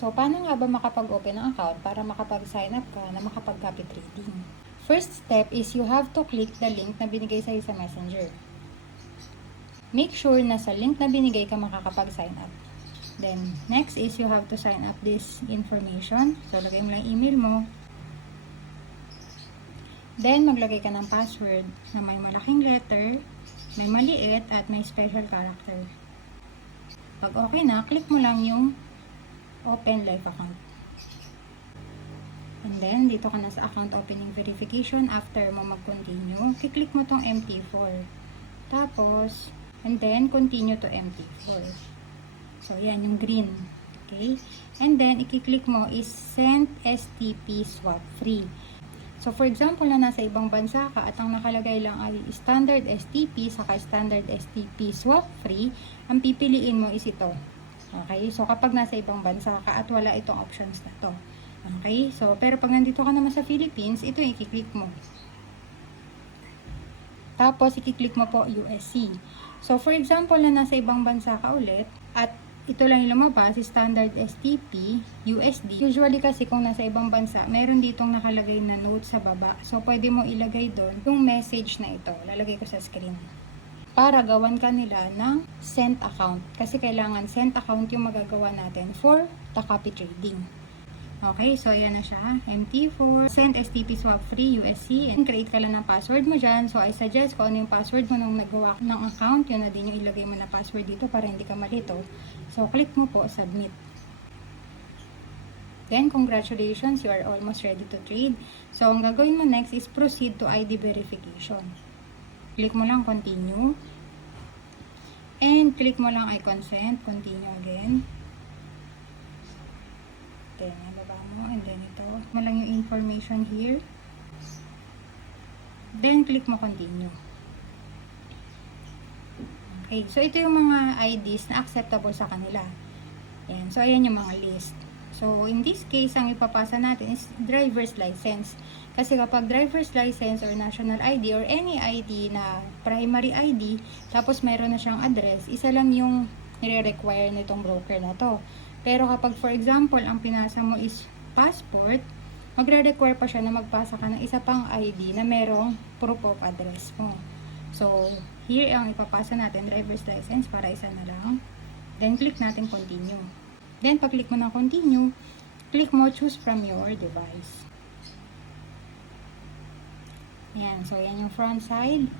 So, paano nga ba makapag-open ng account para makapag-sign up ka na makapag-copy trading? First step is you have to click the link na binigay sa'yo sa Messenger. Make sure na sa link na binigay ka makakapag-sign up. Then, next is you have to sign up this information. So, lagay mo lang email mo. Then, maglagay ka ng password na may malaking letter, may maliit, at may special character. Pag okay na, click mo lang yung Open Live Account. And then, dito ka na sa account opening verification. After mo mag-continue, kiklik mo tong MT4. Tapos, and then, continue to MT4. So, yan yung green. Okay? And then, ikiklik mo is Send STP Swap Free. So, for example, na nasa ibang bansa ka at ang nakalagay lang ay Standard STP saka Standard STP Swap Free, ang pipiliin mo is ito. Okay? So, kapag nasa ibang bansa ka at wala itong options na to. Okay? So, pero pag nandito ka naman sa Philippines, ito yung ikiklik mo. Tapos, ikiklik mo po USC. So, for example, na nasa ibang bansa ka ulit at ito lang yung lumabas, Standard STP, USD. Usually kasi kung nasa ibang bansa, meron ditong nakalagay na note sa baba. So, pwede mo ilagay doon yung message na ito. Lalagay ko sa screen. Para gawan ka nila ng sent account. Kasi kailangan sent account yung magagawa natin for the copy trading. Okay, so ayan na siya. MT4, Send STP Swap Free, USC, and create ka lang ng password mo dyan. So, I suggest kung ano yung password mo nung nagawa ng account, yun na din yung ilagay mo na password dito para hindi ka malito. So, click mo po, submit. Then, congratulations, you are almost ready to trade. So, ang gagawin mo next is proceed to ID verification. Click mo lang continue. And click mo lang I consent, continue again. Then, baba mo, and then ito. Mo lang yung information here. Then, click mo continue. Okay, so ito yung mga IDs na acceptable sa kanila. Ayan, so ayan yung mga list. So, in this case, ang ipapasa natin is driver's license. Kasi kapag driver's license or national ID or any ID na primary ID, tapos meron na siyang address, isa lang yung nire-require nitong broker na to. Pero kapag for example, ang pinasa mo is passport, magre-require pa siya na magpasa ka ng isa pang ID na merong proof of address mo. So, here ang ipapasa natin, driver's license, para isa na lang. Then, click natin continue. Then, pag click mo na continue, click mo choose from your device. Ayan, so yan yung front side.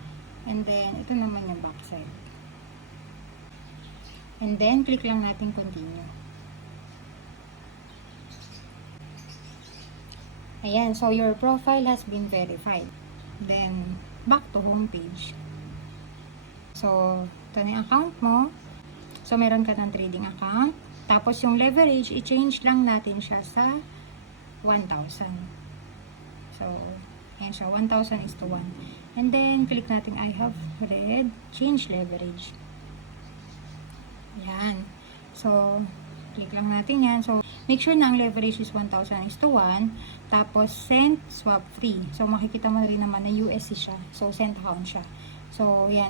And then, ito naman yung back side. And then, click lang natin continue. Ayan, so your profile has been verified. Then, back to home page. So, ito na yung account mo. So, meron ka ng trading account. Tapos, yung leverage, i-change lang natin siya sa 1,000. So, ayan siya, 1,000 is to 1. And then, click natin I have read, change leverage. Ayan. So, click lang natin yan. So, make sure na ang leverage is 1,000 is to 1. Tapos, send swap free. So, makikita mo rin naman na USD siya. So, send account siya. So, yan.